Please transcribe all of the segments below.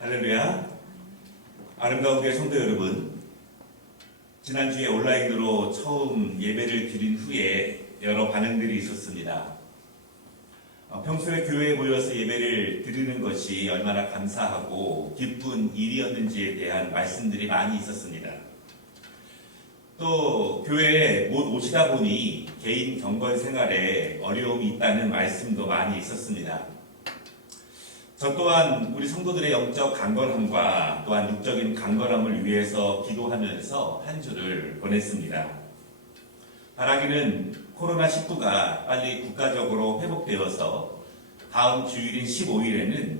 할렐루야. 아름다운 교회 성도 여러분, 지난주에 온라인으로 처음 예배를 드린 후에 여러 반응들이 있었습니다. 평소에 교회에 모여서 예배를 드리는 것이 얼마나 감사하고 기쁜 일이었는지에 대한 말씀들이 많이 있었습니다. 또 교회에 못 오시다 보니 개인 경건 생활에 어려움이 있다는 말씀도 많이 있었습니다. 저 또한 우리 성도들의 영적 강건함과 또한 육적인 강건함을 위해서 기도하면서 한 주를 보냈습니다. 바라기는 코로나19가 빨리 국가적으로 회복되어서 다음 주일인 15일에는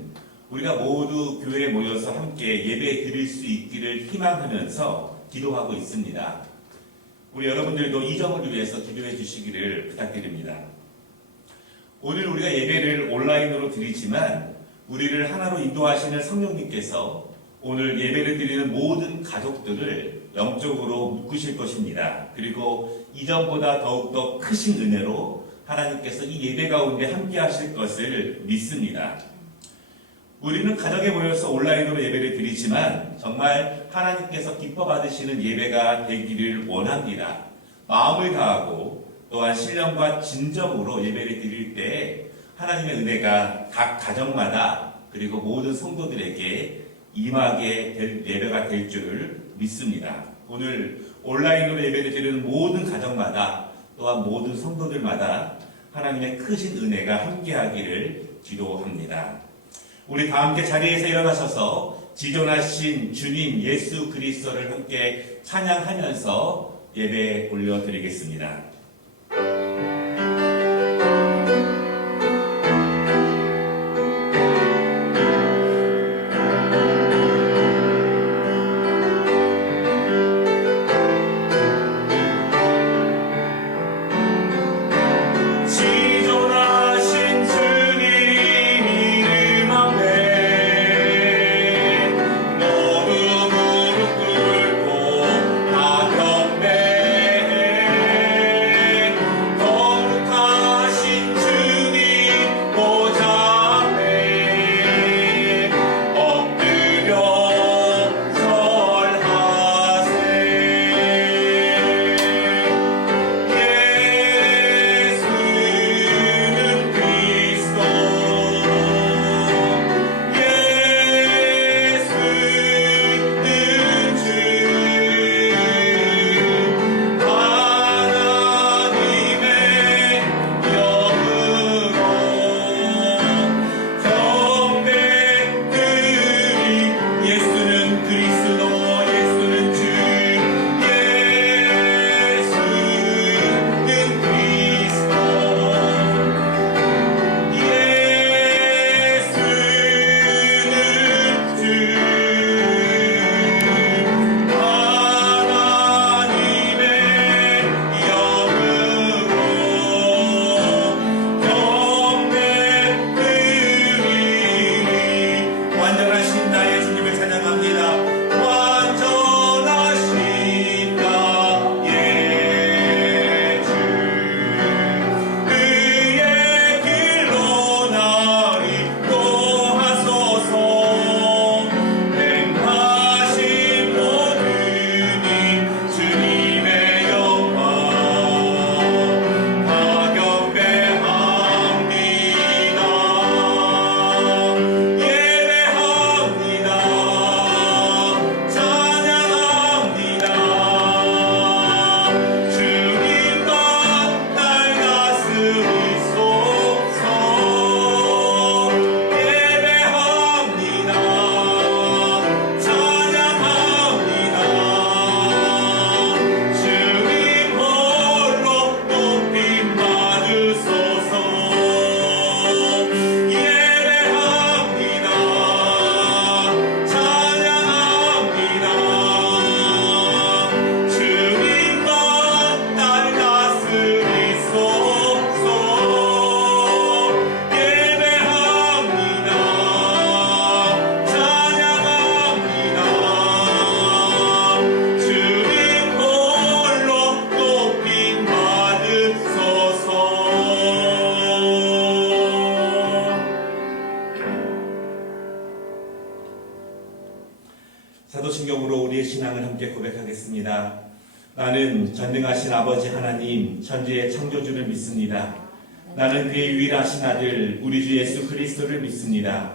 우리가 모두 교회에 모여서 함께 예배 드릴 수 있기를 희망하면서 기도하고 있습니다. 우리 여러분들도 이 점을 위해서 기도해 주시기를 부탁드립니다. 오늘 우리가 예배를 온라인으로 드리지만 우리를 하나로 인도하시는 성령님께서 오늘 예배를 드리는 모든 가족들을 영적으로 묶으실 것입니다. 그리고 이전보다 더욱더 크신 은혜로 하나님께서 이 예배 가운데 함께 하실 것을 믿습니다. 우리는 가정에 모여서 온라인으로 예배를 드리지만 정말 하나님께서 기뻐 받으시는 예배가 되기를 원합니다. 마음을 다하고 또한 신령과 진정으로 예배를 드릴 때 하나님의 은혜가 각 가정마다 그리고 모든 성도들에게 임하게 될 예배가 될 줄 믿습니다. 오늘 온라인으로 예배를 드리는 모든 가정마다 또한 모든 성도들마다 하나님의 크신 은혜가 함께하기를 기도합니다. 우리 다 함께 자리에서 일어나셔서 지존하신 주님 예수 그리스도를 함께 찬양하면서 예배 올려드리겠습니다. 너무 무릎 꿇고 다 경배해 우리의 신앙을 함께 고백하겠습니다. 나는 전능하신 아버지 하나님 천지의 창조주를 믿습니다. 나는 그의 유일하신 아들 우리 주 예수 그리스도를 믿습니다.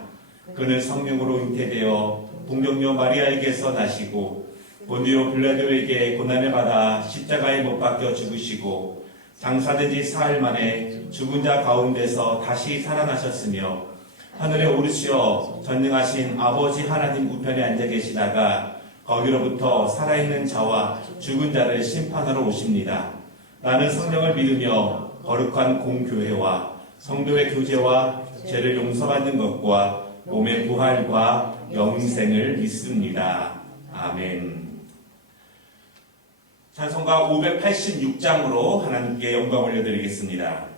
그는 성령으로 잉태되어 동정녀 마리아에게서 나시고 본디오 빌라도에게 고난을 받아 십자가에 못 박혀 죽으시고 장사된 지 사흘 만에 죽은 자 가운데서 다시 살아나셨으며 하늘에 오르시어 전능하신 아버지 하나님 우편에 앉아 계시다가 거기로부터 살아있는 자와 죽은 자를 심판하러 오십니다. 나는 성령을 믿으며 거룩한 공교회와 성도의 교제와 죄를 용서받는 것과 몸의 부활과 영생을 믿습니다. 아멘. 찬송가 586장으로 하나님께 영광 올려드리겠습니다.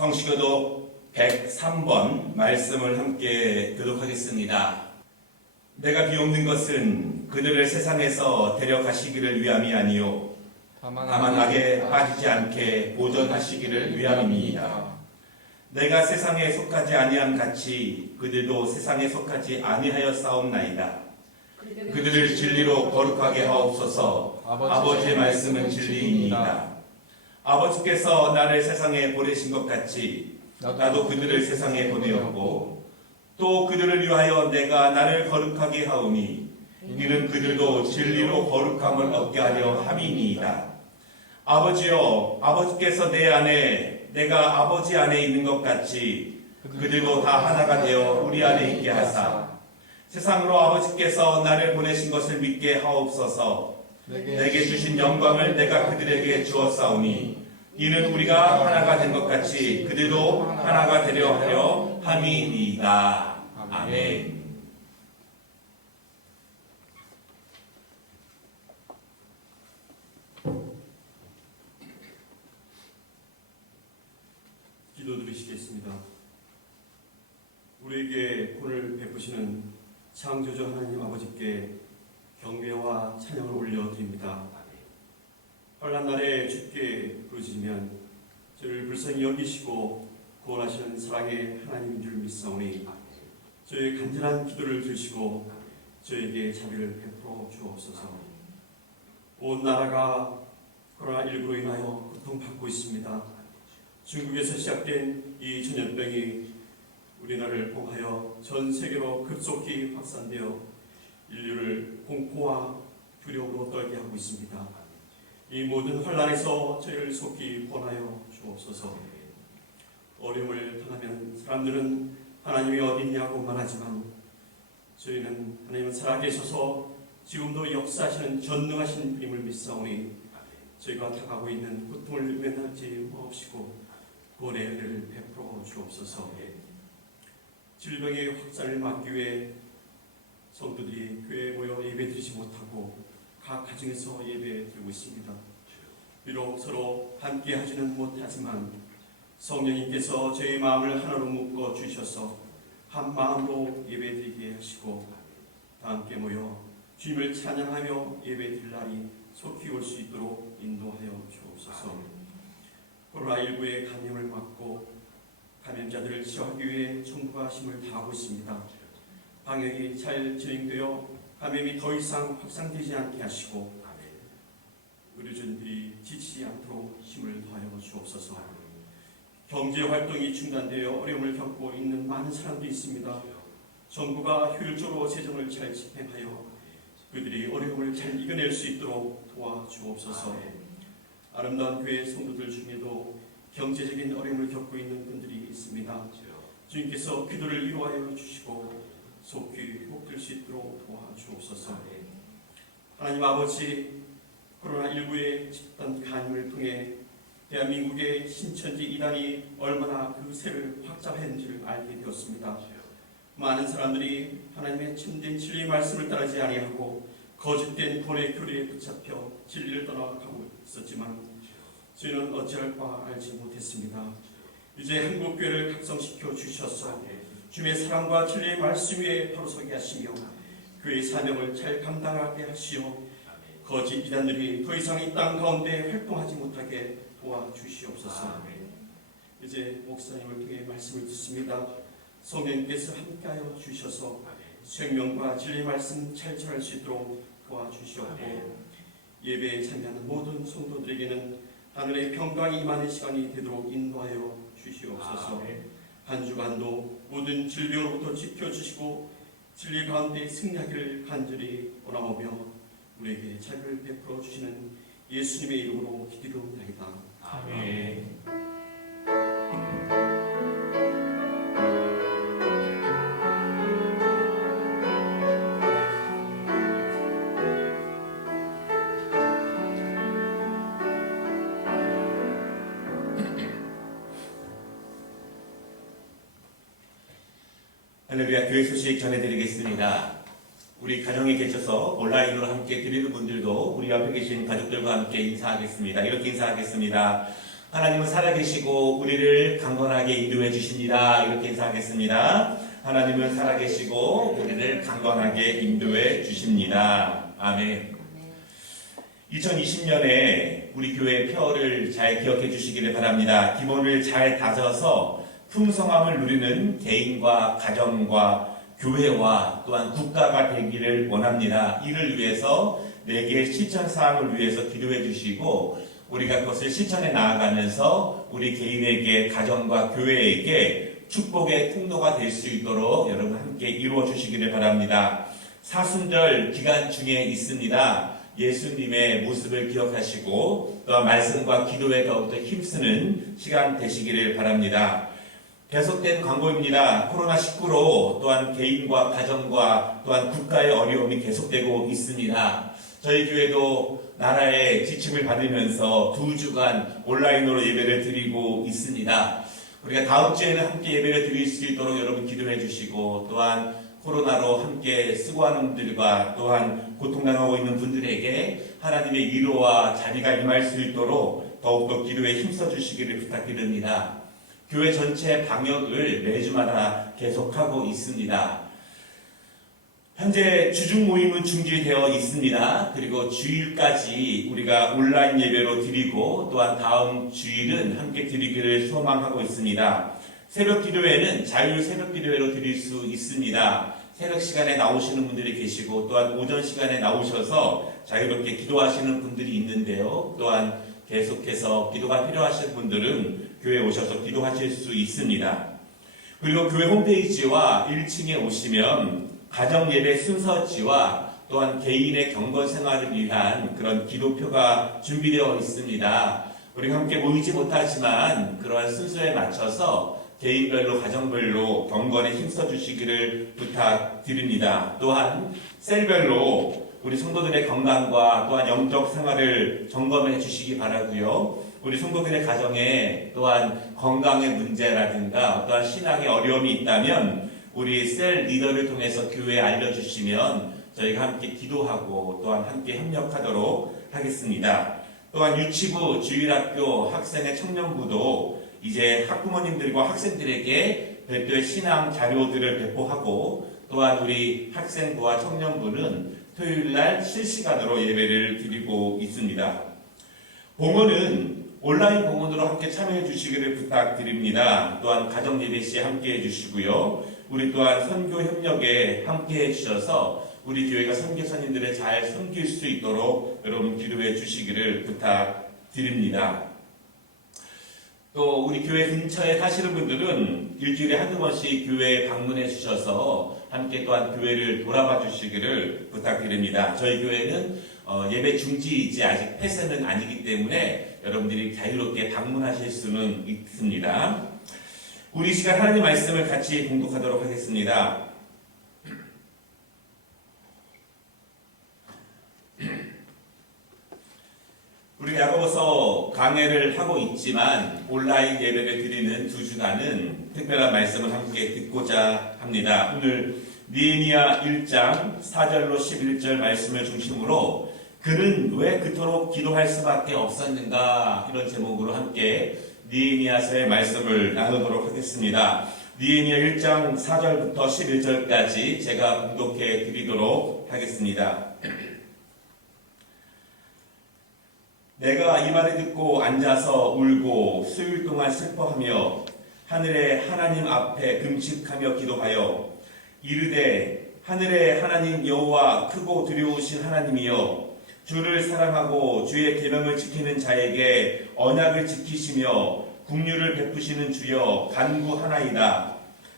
성시교독 103번 말씀을 함께 교독하겠습니다. 내가 비옵는 것은 그들을 세상에서 데려가시기를 위함이 아니요 다만 악에 빠지지 않게 보존하시기를 위함입니다. 내가 세상에 속하지 아니함 같이 그들도 세상에 속하지 아니하여 싸움나이다. 그들을 진리로 거룩하게 하옵소서. 아버지의 말씀은 진리입니다. 아버지께서 나를 세상에 보내신 것 같이 나도 그들을 세상에 보내었고 또 그들을 위하여 내가 나를 거룩하게 하오니 이는 그들도 진리로 거룩함을 얻게 하려 함이니이다. 아버지여, 아버지께서 내 안에 내가 아버지 안에 있는 것 같이 그들도 다 하나가 되어 우리 안에 있게 하사 세상으로 아버지께서 나를 보내신 것을 믿게 하옵소서. 내게 주신 영광을 내가 그들에게 주었사오니 이는 우리가 하나가 된 것 같이 그들도 하나가 되려 하여 함이니이다. 아멘. 기도드리시겠습니다. 우리에게 구원을 베푸시는 창조주 하나님 아버지께 경배와 찬양을 올려드립니다. 환난 날에 주께 부르짖으면 저를 불쌍히 여기시고 구원하시는 사랑의 하나님인 줄 믿사오니 저의 간절한 기도를 들으시고 저에게 자비를 베풀어 주옵소서. 온 나라가 코로나19로 인하여 고통받고 있습니다. 중국에서 시작된 이 전염병이 우리나라를 포함하여 전 세계로 급속히 확산되어 인류를 공포와 두려움으로 떨게 하고 있습니다. 이 모든 환란에서 저희를 속히 구원하여 주옵소서. 어려움을 당하면 사람들은 하나님이 어디 있냐고 말하지만 저희는 하나님은 살아계셔서 지금도 역사하시는 전능하신 분임을 믿사오니 저희가 당하고 있는 고통을 면하지 마옵시고 구원의 은혜를 베풀어 주옵소서. 질병의 확산을 막기 위해 성도들이 교회에 모여 예배드리지 못하고 각 가정에서 예배드리고 있습니다. 비록 서로 함께 하지는 못하지만 성령님께서 저희 마음을 하나로 묶어 주셔서 한 마음으로 예배드리게 하시고 다 함께 모여 주님을 찬양하며 예배드릴 날이 속히 올 수 있도록 인도하여 주옵소서. 코로나19의 감염을 막고 감염자들을 치료하기 위해 정부가 힘을 다하고 있습니다. 방역이 잘 진행되어 감염이 더 이상 확산되지 않게 하시고 의료진들이 지치지 않도록 힘을 더하여 주옵소서. 경제활동이 중단되어 어려움을 겪고 있는 많은 사람들이 있습니다. 정부가 효율적으로 재정을 잘 집행하여 그들이 어려움을 잘 이겨낼 수 있도록 도와주옵소서. 아름다운 교회 성도들 중에도 경제적인 어려움을 겪고 있는 분들이 있습니다. 주님께서 기도를 이루하여 주시고 속히 회복될 수 있도록 도와주옵소서. 하나님 아버지, 코로나19의 집단 감염을 통해 대한민국의 신천지 이단이 얼마나 그 세를 확장했는지를 알게 되었습니다. 많은 사람들이 하나님의 참된 진리의 말씀을 따르지 아니하고 거짓된 본의 교리에 붙잡혀 진리를 떠나가고 있었지만 저희는 어찌할 바 알지 못했습니다. 이제 한국교회를 각성시켜 주셔서 주님의 사랑과 진리의 말씀 위에 바로 서게 하시며 교회의 사명을 잘 감당하게 하시어 거짓 이단들이 더 이상 이 땅 가운데 활동하지 못하게 도와주시옵소서. 이제 목사님을 통해 말씀을 듣습니다. 성령님께서 함께하여 주셔서 생명과 진리의 말씀 잘 전할 수 있도록 도와주시옵고 예배에 참여하는 모든 성도들에게는 하늘의 평강이 임하는 시간이 되도록 인도하여 주시옵소서. 한 주간도 모든 질병으로부터 지켜주시고 진리 가운데 승리하기를 간절히 원하오며 우리에게 자비를 베풀어 주시는 예수님의 이름으로 기도드리옵나이다. 아멘. 할렐루야. 교회 소식 전해드리겠습니다. 우리 가정에 계셔서 온라인으로 함께 드리는 분들도 우리 옆에 계신 가족들과 함께 인사하겠습니다. 이렇게 인사하겠습니다. 하나님은 살아계시고 우리를 강건하게 인도해 주십니다. 이렇게 인사하겠습니다. 하나님은 살아계시고 우리를 강건하게 인도해 주십니다. 아멘. 2020년에 우리 교회 펴를 잘 기억해 주시기를 바랍니다. 기본을 잘 다져서 풍성함을 누리는 개인과 가정과 교회와 또한 국가가 되기를 원합니다. 이를 위해서 4개의 실천 사항을 위해서 기도해 주시고 우리가 그것을 실천해 나아가면서 우리 개인에게 가정과 교회에게 축복의 통로가 될 수 있도록 여러분 함께 이루어 주시기를 바랍니다. 사순절 기간 중에 있습니다. 예수님의 모습을 기억하시고 또한 말씀과 기도에 더욱더 힘쓰는 시간 되시기를 바랍니다. 계속된 광고입니다. 코로나19로 또한 개인과 가정과 또한 국가의 어려움이 계속되고 있습니다. 저희 교회도 나라의 지침을 받으면서 2주간 온라인으로 예배를 드리고 있습니다. 우리가 다음 주에는 함께 예배를 드릴 수 있도록 여러분 기도해 주시고 또한 코로나로 함께 수고하는 분들과 또한 고통당하고 있는 분들에게 하나님의 위로와 자비가 임할 수 있도록 더욱더 기도에 힘써 주시기를 부탁드립니다. 교회 전체 방역을 매주마다 계속하고 있습니다. 현재 주중 모임은 중지되어 있습니다. 그리고 주일까지 우리가 온라인 예배로 드리고 또한 다음 주일은 함께 드리기를 소망하고 있습니다. 새벽 기도회는 자율 새벽 기도회로 드릴 수 있습니다. 새벽 시간에 나오시는 분들이 계시고 또한 오전 시간에 나오셔서 자유롭게 기도하시는 분들이 있는데요. 또한 계속해서 기도가 필요하신 분들은 교회에 오셔서 기도하실 수 있습니다. 그리고 교회 홈페이지와 1층에 오시면 가정 예배 순서지와 또한 개인의 경건 생활을 위한 그런 기도표가 준비되어 있습니다. 우리 함께 모이지 못하지만 그러한 순서에 맞춰서 개인별로 가정별로 경건에 힘써 주시기를 부탁드립니다. 또한 셀별로 우리 성도들의 건강과 또한 영적 생활을 점검해 주시기 바라고요. 우리 성도들의 가정에 또한 건강의 문제라든가 또한 신앙의 어려움이 있다면 우리 셀 리더를 통해서 교회에 알려주시면 저희가 함께 기도하고 또한 함께 협력하도록 하겠습니다. 또한 유치부, 주일학교, 학생의 청년부도 이제 학부모님들과 학생들에게 별도의 신앙 자료들을 배포하고 또한 우리 학생부와 청년부는 토요일날 실시간으로 예배를 드리고 있습니다. 봉헌은 온라인 봉헌으로 함께 참여해 주시기를 부탁드립니다. 또한 가정 예배 시에 함께 해주시고요. 우리 또한 선교 협력에 함께 해주셔서 우리 교회가 선교사님들을 잘 섬길 수 있도록 여러분 기도해 주시기를 부탁드립니다. 또 우리 교회 근처에 사시는 분들은 일주일에 한두 번씩 교회에 방문해 주셔서 함께 또한 교회를 돌아봐 주시기를 부탁드립니다. 저희 교회는 예배 중지이지 아직 폐쇄는 아니기 때문에 여러분들이 자유롭게 방문하실 수는 있습니다. 우리 시간 하나님 말씀을 같이 공독하도록 하겠습니다. 우리 야고보서 강해를 하고 있지만 온라인 예배를 드리는 2주간은 특별한 말씀을 함께 듣고자 합니다. 오늘 느헤미야 1장 4절로 11절 말씀을 중심으로 그는 왜 그토록 기도할 수밖에 없었는가 이런 제목으로 함께 느헤미야서의 말씀을 나누도록 하겠습니다. 느헤미야 1장 4절부터 11절까지 제가 공독해 드리도록 하겠습니다. 내가 이 말을 듣고 앉아서 울고 수일 동안 슬퍼하며 하늘의 하나님 앞에 금식하며 기도하여 이르되 하늘의 하나님 여호와 크고 두려우신 하나님이여 주를 사랑하고 주의 계명을 지키는 자에게 언약을 지키시며 긍휼을 베푸시는 주여 간구하나이다.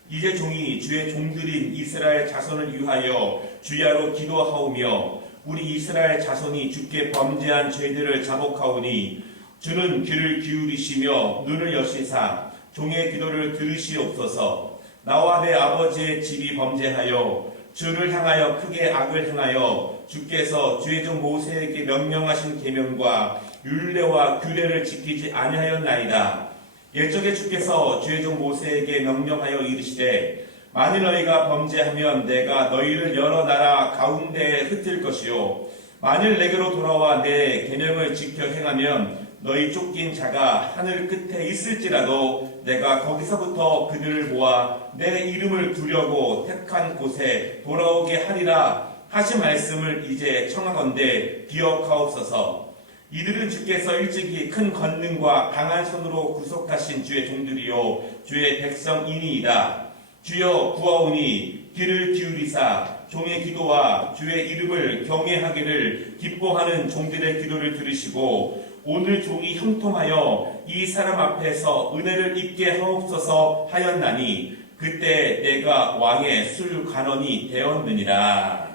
이제 종이 주의 종들인 이스라엘 자손을 위하여 주야로 기도하오며 우리 이스라엘 자손이 주께 범죄한 죄들을 자복하오니 주는 귀를 기울이시며 눈을 여시사 종의 기도를 들으시옵소서. 나와 내 아버지의 집이 범죄하여 주를 향하여 크게 악을 행하여 주께서 주의 종 모세에게 명령하신 계명과 율례와 규례를 지키지 아니하였나이다. 옛적에 주께서 주의 종 모세에게 명령하여 이르시되 만일 너희가 범죄하면 내가 너희를 여러 나라 가운데에 흩을 것이요 만일 내게로 돌아와 내 계명을 지켜 행하면 너희 쫓긴 자가 하늘 끝에 있을지라도 내가 거기서부터 그들을 모아 내 이름을 두려고 택한 곳에 돌아오게 하리라 하신 말씀을 이제 청하건대 기억하옵소서. 이들은 주께서 일찍이 큰 권능과 강한 손으로 구속하신 주의 종들이요 주의 백성이니이다. 주여 구하오니 귀를 기울이사 종의 기도와 주의 이름을 경외하기를 기뻐하는 종들의 기도를 들으시고 오늘 종이 형통하여 이 사람 앞에서 은혜를 입게 하옵소서 하였나니 그때 내가 왕의 술관원이 되었느니라.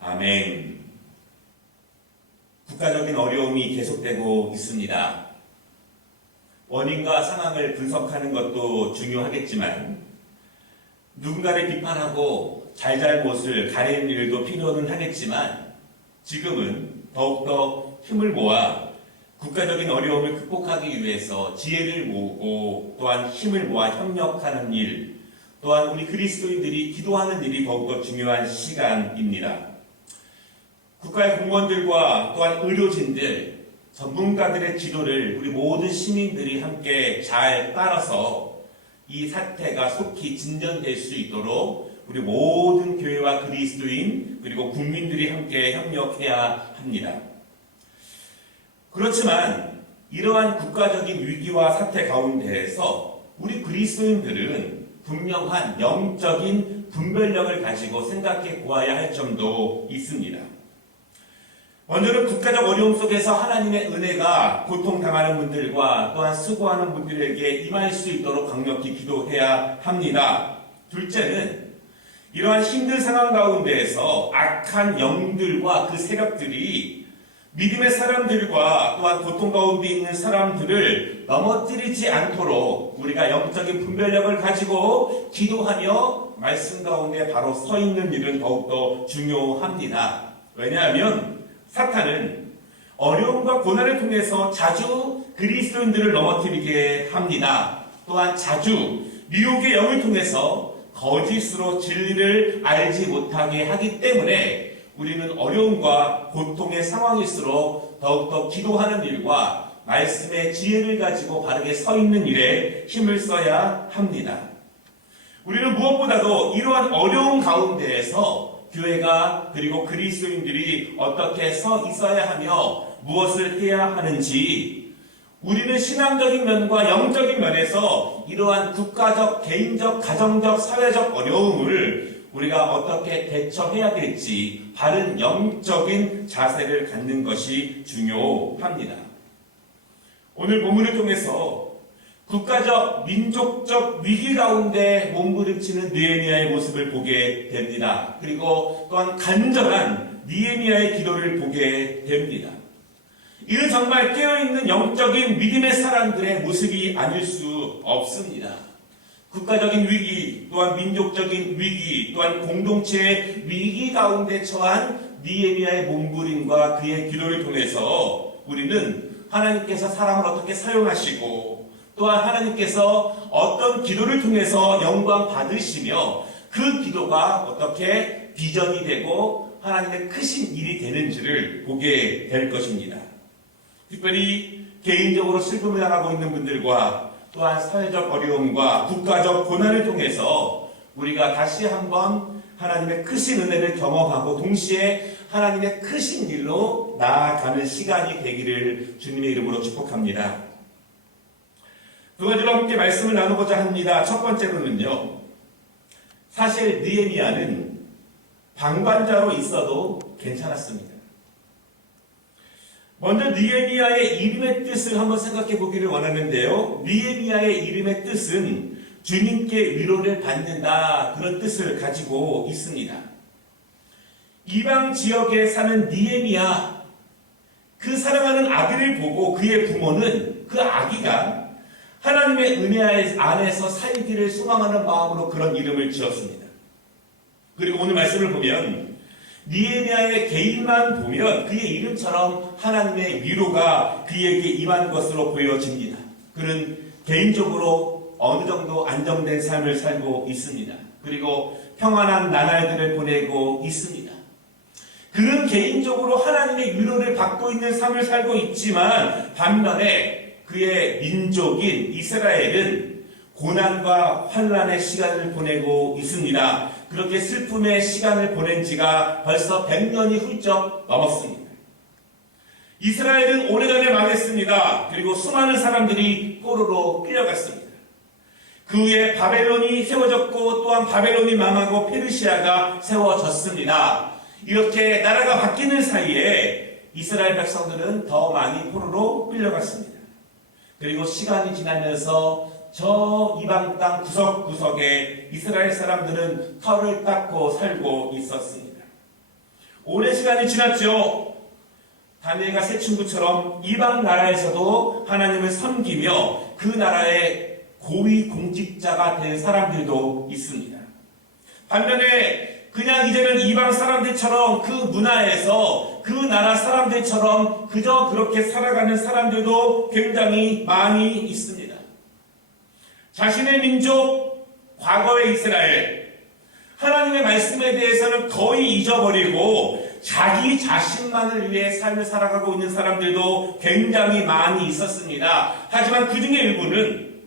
아멘. 국가적인 어려움이 계속되고 있습니다. 원인과 상황을 분석하는 것도 중요하겠지만 누군가를 비판하고 잘잘못을 가리는 일도 필요는 하겠지만 지금은 더욱더 힘을 모아 국가적인 어려움을 극복하기 위해서 지혜를 모으고 또한 힘을 모아 협력하는 일, 또한 우리 그리스도인들이 기도하는 일이 더욱더 중요한 시간입니다. 국가의 공무원들과 또한 의료진들, 전문가들의 지도를 우리 모든 시민들이 함께 잘 따라서 이 사태가 속히 진전될 수 있도록 우리 모든 교회와 그리스도인 그리고 국민들이 함께 협력해야 합니다. 그렇지만 이러한 국가적인 위기와 사태 가운데에서 우리 그리스도인들은 분명한 영적인 분별력을 가지고 생각해 보아야 할 점도 있습니다. 먼저는 국가적 어려움 속에서 하나님의 은혜가 고통당하는 분들과 또한 수고하는 분들에게 임할 수 있도록 강력히 기도해야 합니다. 둘째는 이러한 힘든 상황 가운데에서 악한 영들과 그 세력들이 믿음의 사람들과 또한 고통 가운데 있는 사람들을 넘어뜨리지 않도록 우리가 영적인 분별력을 가지고 기도하며 말씀 가운데 바로 서 있는 일은 더욱더 중요합니다. 왜냐하면 사탄은 어려움과 고난을 통해서 자주 그리스도인들을 넘어뜨리게 합니다. 또한 자주 미혹의 영을 통해서 거짓으로 진리를 알지 못하게 하기 때문에 우리는 어려움과 고통의 상황일수록 더욱더 기도하는 일과 말씀의 지혜를 가지고 바르게 서 있는 일에 힘을 써야 합니다. 우리는 무엇보다도 이러한 어려움 가운데에서 교회가 그리고 그리스도인들이 어떻게 서 있어야 하며 무엇을 해야 하는지 우리는 신앙적인 면과 영적인 면에서 이러한 국가적, 개인적, 가정적, 사회적 어려움을 우리가 어떻게 대처해야 될지 바른 영적인 자세를 갖는 것이 중요합니다. 오늘 본문을 통해서 국가적, 민족적 위기 가운데 몸부림치는 느헤미야의 모습을 보게 됩니다. 그리고 또한 간절한 느헤미야의 기도를 보게 됩니다. 이는 정말 깨어있는 영적인 믿음의 사람들의 모습이 아닐 수 없습니다. 국가적인 위기, 또한 민족적인 위기, 또한 공동체의 위기 가운데 처한 느헤미야의 몸부림과 그의 기도를 통해서 우리는 하나님께서 사람을 어떻게 사용하시고 또한 하나님께서 어떤 기도를 통해서 영광 받으시며 그 기도가 어떻게 비전이 되고 하나님의 크신 일이 되는지를 보게 될 것입니다. 특별히 개인적으로 슬픔을 당하고 있는 분들과 또한 사회적 어려움과 국가적 고난을 통해서 우리가 다시 한번 하나님의 크신 은혜를 경험하고 동시에 하나님의 크신 일로 나아가는 시간이 되기를 주님의 이름으로 축복합니다. 두 가지로 함께 말씀을 나누고자 합니다. 첫 번째로는요, 사실 느헤미야는 방관자로 있어도 괜찮았습니다. 먼저 느헤미야의 이름의 뜻을 한번 생각해 보기를 원하는데요. 느헤미야의 이름의 뜻은 주님께 위로를 받는다, 그런 뜻을 가지고 있습니다. 이방 지역에 사는 느헤미야, 그 사랑하는 아기를 보고 그의 부모는 그 아기가 하나님의 은혜 안에서 살기를 소망하는 마음으로 그런 이름을 지었습니다. 그리고 오늘 말씀을 보면 느헤미야의 개인만 보면 그의 이름처럼 하나님의 위로가 그에게 임한 것으로 보여집니다. 그는 개인적으로 어느 정도 안정된 삶을 살고 있습니다. 그리고 평안한 나날들을 보내고 있습니다. 그는 개인적으로 하나님의 위로를 받고 있는 삶을 살고 있지만 반면에 그의 민족인 이스라엘은 고난과 환난의 시간을 보내고 있습니다. 그렇게 슬픔의 시간을 보낸 지가 벌써 100년이 훌쩍 넘었습니다. 이스라엘은 오래전에 망했습니다. 그리고 수많은 사람들이 포로로 끌려갔습니다. 그 후에 바벨론이 세워졌고 또한 바벨론이 망하고 페르시아가 세워졌습니다. 이렇게 나라가 바뀌는 사이에 이스라엘 백성들은 더 많이 포로로 끌려갔습니다. 그리고 시간이 지나면서 저 이방 땅 구석구석에 이스라엘 사람들은 터를 닦고 살고 있었습니다. 오랜 시간이 지났죠. 다니엘과 세 친구처럼 이방 나라에서도 하나님을 섬기며 그 나라의 고위 공직자가 된 사람들도 있습니다. 반면에 그냥 이제는 이방 사람들처럼 그 문화에서 그 나라 사람들처럼 그저 그렇게 살아가는 사람들도 굉장히 많이 있습니다. 자신의 민족, 과거의 이스라엘, 하나님의 말씀에 대해서는 거의 잊어버리고 자기 자신만을 위해 삶을 살아가고 있는 사람들도 굉장히 많이 있었습니다. 하지만 그 중에 일부는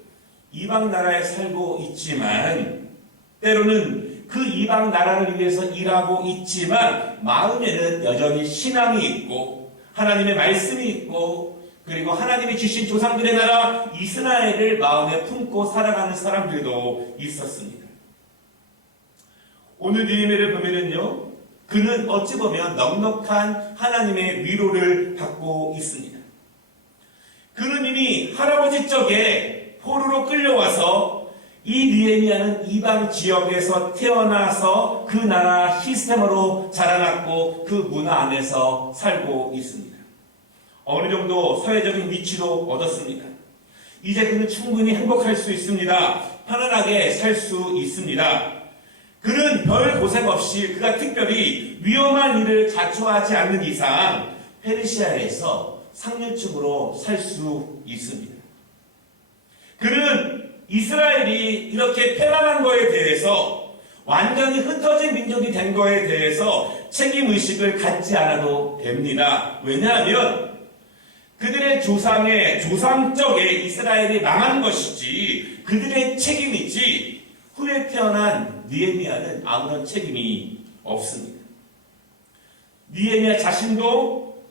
이방 나라에 살고 있지만 때로는 그 이방 나라를 위해서 일하고 있지만 마음에는 여전히 신앙이 있고 하나님의 말씀이 있고 그리고 하나님이 주신 조상들의 나라 이스라엘을 마음에 품고 살아가는 사람들도 있었습니다. 오늘 느헤미야를 보면은요, 그는 어찌 보면 넉넉한 하나님의 위로를 받고 있습니다. 그는 이미 할아버지 쪽에 포로로 끌려와서 이 느헤미야는 이방 지역에서 태어나서 그 나라 시스템으로 자라났고 그 문화 안에서 살고 있습니다. 어느 정도 사회적인 위치도 얻었습니다. 이제 그는 충분히 행복할 수 있습니다. 편안하게 살 수 있습니다. 그는 별 고생 없이 그가 특별히 위험한 일을 자초하지 않는 이상 페르시아에서 상류층으로 살 수 있습니다. 그는 이스라엘이 이렇게 패망한 거에 대해서 완전히 흩어진 민족이 된 거에 대해서 책임의식을 갖지 않아도 됩니다. 왜냐하면 그들의 조상의 조상적에 이스라엘이 망한 것이지 그들의 책임이지 후에 태어난 느헤미야는 아무런 책임이 없습니다. 느헤미야 자신도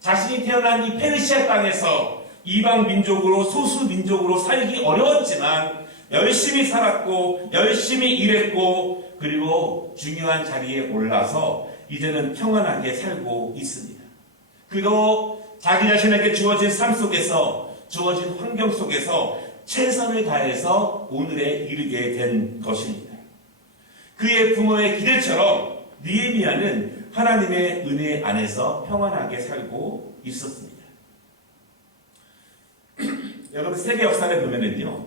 자신이 태어난 이 페르시아 땅에서 이방 민족으로 소수 민족으로 살기 어려웠지만 열심히 살았고 열심히 일했고 그리고 중요한 자리에 올라서 이제는 평안하게 살고 있습니다. 그리고 자기 자신에게 주어진 삶 속에서 주어진 환경 속에서 최선을 다해서 오늘에 이르게 된 것입니다. 그의 부모의 기대처럼 느헤미야는 하나님의 은혜 안에서 평안하게 살고 있었습니다. 여러분 세계 역사를 보면은요,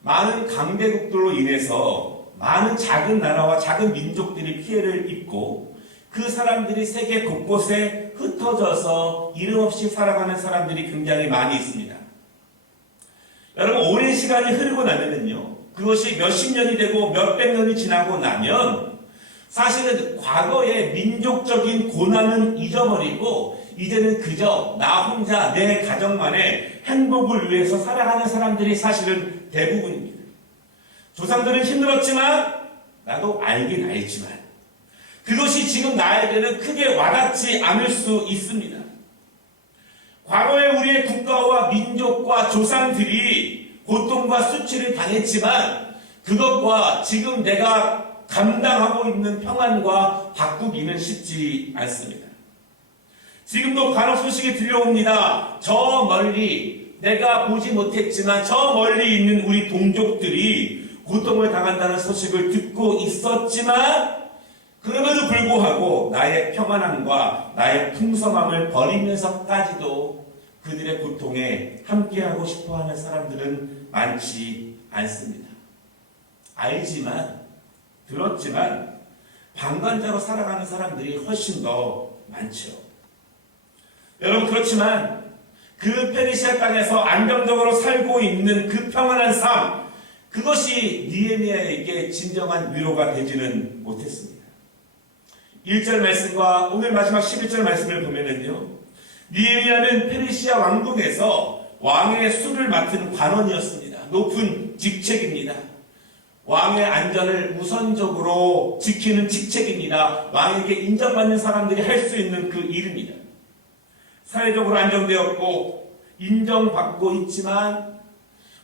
많은 강대국들로 인해서 많은 작은 나라와 작은 민족들이 피해를 입고 그 사람들이 세계 곳곳에 흩어져서 이름 없이 살아가는 사람들이 굉장히 많이 있습니다. 여러분 오랜 시간이 흐르고 나면은요, 그것이 몇십 년이 되고 몇백 년이 지나고 나면 사실은 과거의 민족적인 고난은 잊어버리고 이제는 그저 나 혼자 내 가정만의 행복을 위해서 살아가는 사람들이 사실은 대부분입니다. 조상들은 힘들었지만 나도 알긴 알지만 그것이 지금 나에게는 크게 와닿지 않을 수 있습니다. 과거에 우리의 국가와 민족과 조상들이 고통과 수치를 당했지만 그것과 지금 내가 감당하고 있는 평안과 바꾸기는 쉽지 않습니다. 지금도 간혹 소식이 들려옵니다. 저 멀리 내가 보지 못했지만 저 멀리 있는 우리 동족들이 고통을 당한다는 소식을 듣고 있었지만 그럼에도 불구하고 나의 평안함과 나의 풍성함을 버리면서까지도 그들의 고통에 함께하고 싶어하는 사람들은 많지 않습니다. 알지만 들었지만 방관자로 살아가는 사람들이 훨씬 더 많죠. 여러분 그렇지만 그 페르시아 땅에서 안정적으로 살고 있는 그 평안한 삶, 그것이 느헤미야에게 진정한 위로가 되지는 못했습니다. 1절 말씀과 오늘 마지막 11절 말씀을 보면은요, 느헤미야는 페르시아 왕궁에서 왕의 술을 맡은 관원이었습니다. 높은 직책입니다. 왕의 안전을 우선적으로 지키는 직책입니다. 왕에게 인정받는 사람들이 할 수 있는 그 일입니다. 사회적으로 안정되었고 인정받고 있지만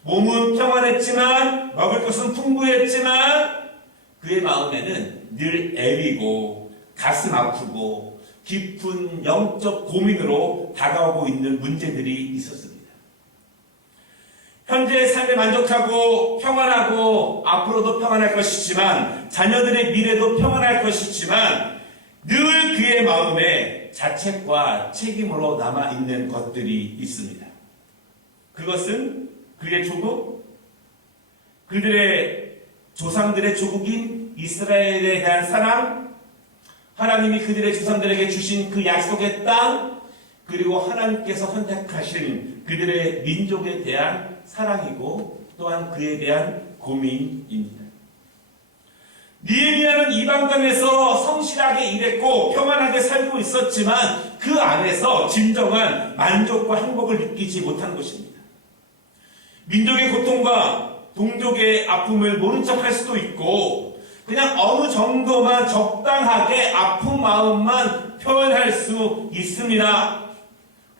몸은 평안했지만 먹을 것은 풍부했지만 그의 마음에는 늘 애리고 가슴 아프고 깊은 영적 고민으로 다가오고 있는 문제들이 있었습니다. 현재의 삶에 만족하고 평안하고 앞으로도 평안할 것이지만 자녀들의 미래도 평안할 것이지만 늘 그의 마음에 자책과 책임으로 남아있는 것들이 있습니다. 그것은 그의 조국, 그들의 조상들의 조국인 이스라엘에 대한 사랑, 하나님이 그들의 조상들에게 주신 그 약속의 땅, 그리고 하나님께서 선택하신 그들의 민족에 대한 사랑이고 또한 그에 대한 고민입니다. 느헤미야는 이방 땅에서 성실하게 일했고 평안하게 살고 있었지만 그 안에서 진정한 만족과 행복을 느끼지 못한 것입니다. 민족의 고통과 동족의 아픔을 모른 척 할 수도 있고 그냥 어느 정도만 적당하게 아픈 마음만 표현할 수 있습니다.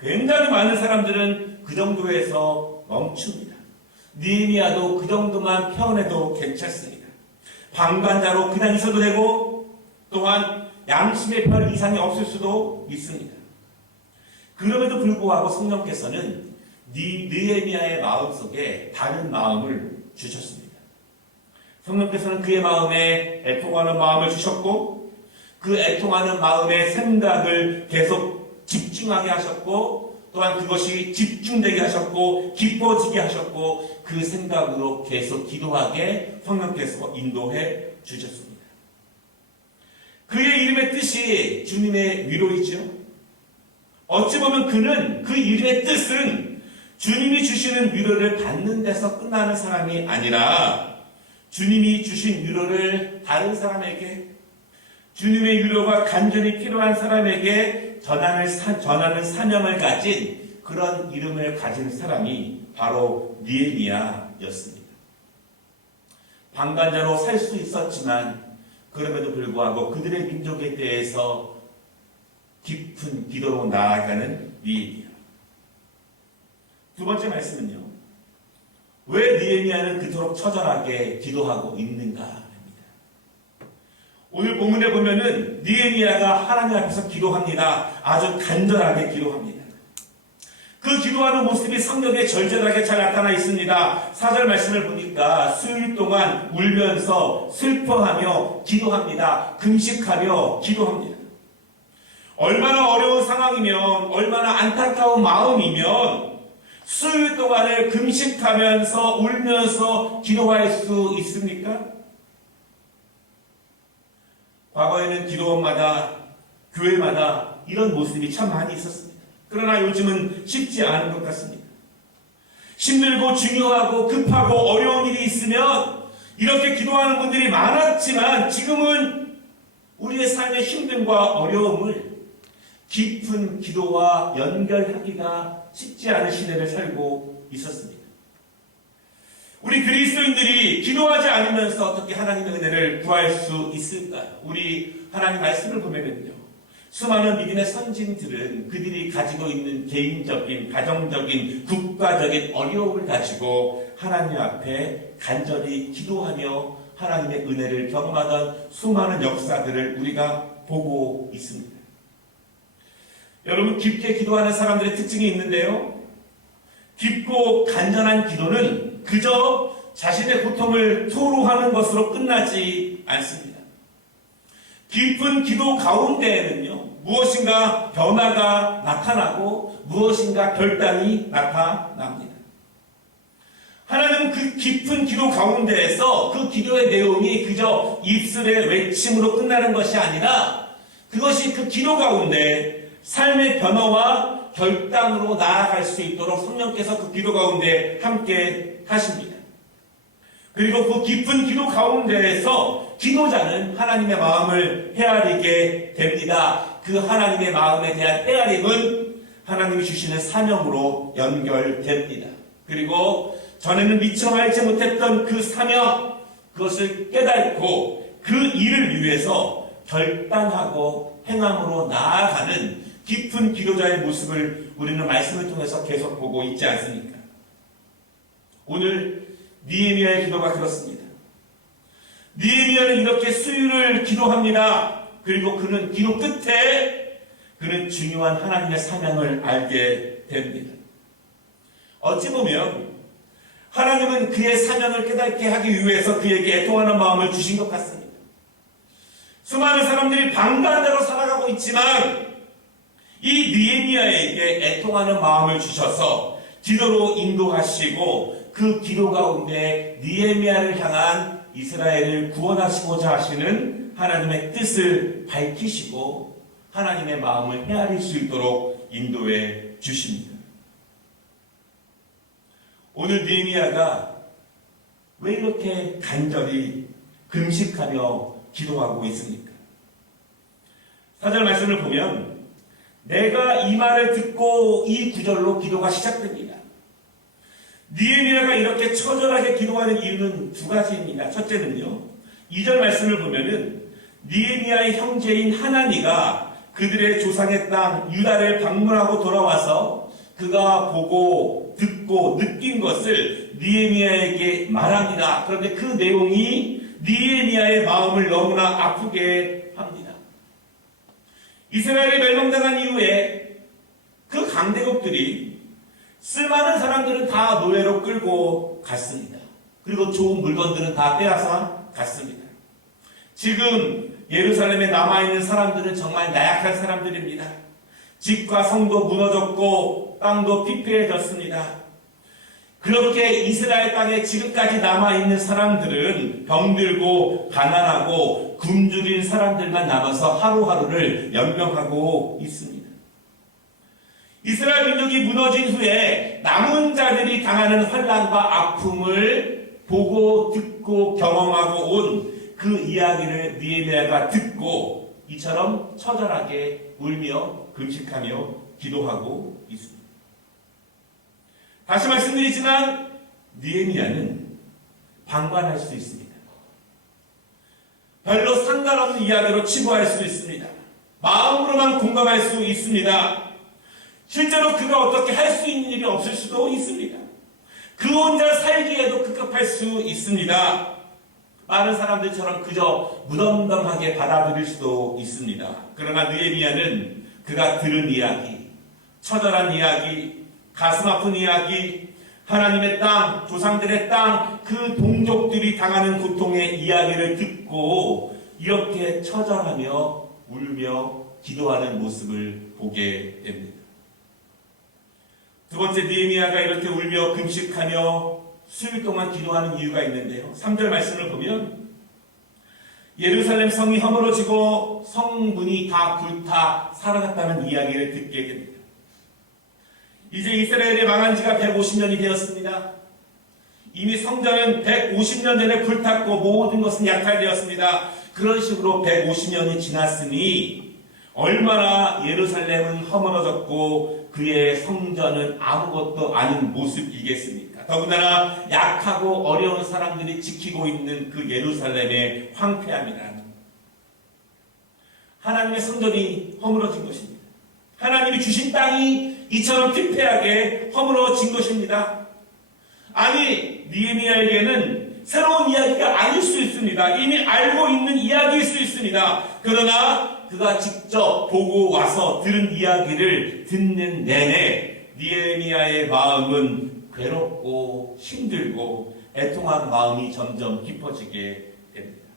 굉장히 많은 사람들은 그 정도에서 멈춥니다. 느헤미야도 그 정도만 표현해도 괜찮습니다. 방관자로 그냥 있어도 되고 또한 양심의 별 이상이 없을 수도 있습니다. 그럼에도 불구하고 성령께서는 느헤미야의 마음속에 다른 마음을 주셨습니다. 성령께서는 그의 마음에 애통하는 마음을 주셨고 그 애통하는 마음의 생각을 계속 집중하게 하셨고 또한 그것이 집중되게 하셨고 깊어지게 하셨고 그 생각으로 계속 기도하게 성령께서 인도해 주셨습니다. 그의 이름의 뜻이 주님의 위로이죠. 어찌 보면 그는 그 이름의 뜻은 주님이 주시는 위로를 받는 데서 끝나는 사람이 아니라 주님이 주신 위로를 다른 사람에게 주님의 위로가 간절히 필요한 사람에게 전하는 사명을 가진 그런 이름을 가진 사람이 바로 느헤미야였습니다. 방관자로 살 수 있었지만 그럼에도 불구하고 그들의 민족에 대해서 깊은 기도로 나아가는 느헤미야. 두 번째 말씀은요. 왜 느헤미야는 그토록 처절하게 기도하고 있는가 합니다. 오늘 본문에 보면은 느헤미야가 하나님 앞에서 기도합니다. 아주 간절하게 기도합니다. 그 기도하는 모습이 성경에 절절하게 잘 나타나 있습니다. 4절 말씀을 보니까 수일 동안 울면서 슬퍼하며 기도합니다. 금식하며 기도합니다. 얼마나 어려운 상황이면 얼마나 안타까운 마음이면 수일 동안을 금식하면서 울면서 기도할 수 있습니까? 과거에는 기도원마다 교회마다 이런 모습이 참 많이 있었습니다. 그러나 요즘은 쉽지 않은 것 같습니다. 힘들고 중요하고 급하고 어려운 일이 있으면 이렇게 기도하는 분들이 많았지만 지금은 우리의 삶의 힘듦과 어려움을 깊은 기도와 연결하기가 쉽지 않은 시대를 살고 있었습니다. 우리 그리스도인들이 기도하지 않으면서 어떻게 하나님의 은혜를 구할 수 있을까요? 우리 하나님 말씀을 보면요. 수많은 믿음의 선진들은 그들이 가지고 있는 개인적인, 가정적인, 국가적인 어려움을 가지고 하나님 앞에 간절히 기도하며 하나님의 은혜를 경험하던 수많은 역사들을 우리가 보고 있습니다. 여러분, 깊게 기도하는 사람들의 특징이 있는데요. 깊고 간절한 기도는 그저 자신의 고통을 토로하는 것으로 끝나지 않습니다. 깊은 기도 가운데에는요, 무엇인가 변화가 나타나고 무엇인가 결단이 나타납니다. 하나님은 그 깊은 기도 가운데에서 그 기도의 내용이 그저 입술의 외침으로 끝나는 것이 아니라 그것이 그 기도 가운데 삶의 변화와 결단으로 나아갈 수 있도록 성령께서 그 기도 가운데 함께 하십니다. 그리고 그 깊은 기도 가운데에서 기도자는 하나님의 마음을 헤아리게 됩니다. 그 하나님의 마음에 대한 헤아림은 하나님이 주시는 사명으로 연결됩니다. 그리고 전에는 미처 알지 못했던 그 사명, 그것을 깨닫고 그 일을 위해서 결단하고 행함으로 나아가는 깊은 기도자의 모습을 우리는 말씀을 통해서 계속 보고 있지 않습니까? 오늘 느헤미야의 기도가 그렇습니다. 느헤미야는 이렇게 수유를 기도합니다. 그리고 그는 기도 끝에 그는 중요한 하나님의 사명을 알게 됩니다. 어찌 보면 하나님은 그의 사명을 깨닫게 하기 위해서 그에게 애통하는 마음을 주신 것 같습니다. 수많은 사람들이 방관대로 살아가고 있지만 이 느헤미야에게 애통하는 마음을 주셔서 기도로 인도하시고 그 기도 가운데 느헤미야를 향한 이스라엘을 구원하시고자 하시는 하나님의 뜻을 밝히시고 하나님의 마음을 헤아릴 수 있도록 인도해 주십니다. 오늘 느헤미야가 왜 이렇게 간절히 금식하며 기도하고 있습니까? 4절 말씀을 보면 내가 이 말을 듣고 이 구절로 기도가 시작됩니다. 느헤미야가 이렇게 처절하게 기도하는 이유는 두 가지입니다. 첫째는요, 2절 말씀을 보면은 느헤미야의 형제인 하나니가 그들의 조상의 땅 유다를 방문하고 돌아와서 그가 보고 듣고 느낀 것을 느헤미야에게 말합니다. 그런데 그 내용이 느헤미야의 마음을 너무나 아프게 합니다. 이스라엘이 멸망당한 이후에 그 강대국들이 쓸만한 사람들은 다 노예로 끌고 갔습니다. 그리고 좋은 물건들은 다 빼앗아 갔습니다. 지금 예루살렘에 남아있는 사람들은 정말 나약한 사람들입니다. 집과 성도 무너졌고 땅도 피폐해졌습니다. 그렇게 이스라엘 땅에 지금까지 남아있는 사람들은 병들고 가난하고 굶주린 사람들만 남아서 하루하루를 연명하고 있습니다. 이스라엘 민족이 무너진 후에 남은 자들이 당하는 환난과 아픔을 보고 듣고 경험하고 온 그 이야기를 느헤미야가 듣고 이처럼 처절하게 울며 금식하며 기도하고 있습니다. 다시 말씀드리지만 느헤미야는 방관할 수 있습니다. 별로 상관없는 이야기로 치부할 수 있습니다. 마음으로만 공감할 수 있습니다. 실제로 그가 어떻게 할 수 있는 일이 없을 수도 있습니다. 그 혼자 살기에도 급급할 수 있습니다. 많은 사람들처럼 그저 무덤덤하게 받아들일 수도 있습니다. 그러나 느헤미야는 그가 들은 이야기, 처절한 이야기, 가슴 아픈 이야기, 하나님의 땅, 조상들의 땅, 그 동족들이 당하는 고통의 이야기를 듣고 이렇게 처절하며 울며 기도하는 모습을 보게 됩니다. 두 번째, 느헤미야가 이렇게 울며 금식하며 수일 동안 기도하는 이유가 있는데요. 3절 말씀을 보면 예루살렘 성이 허물어지고 성문이 다 불타 살아났다는 이야기를 듣게 됩니다. 이제 이스라엘이 망한 지가 150년이 되었습니다. 이미 성전은 150년 전에 불탔고 모든 것은 약탈되었습니다. 그런 식으로 150년이 지났으니 얼마나 예루살렘은 허물어졌고 그의 성전은 아무것도 아닌 모습이겠습니까? 더군다나 약하고 어려운 사람들이 지키고 있는 그 예루살렘의 황폐함이란 하나님의 성전이 허물어진 것입니다. 하나님이 주신 땅이 이처럼 피폐하게 허물어진 것입니다. 아니, 느헤미야에게는 새로운 이야기가 아닐 수 있습니다. 이미 알고 있는 이야기일 수 있습니다. 그러나 그가 직접 보고 와서 들은 이야기를 듣는 내내 느헤미야의 마음은 괴롭고 힘들고 애통한 마음이 점점 깊어지게 됩니다.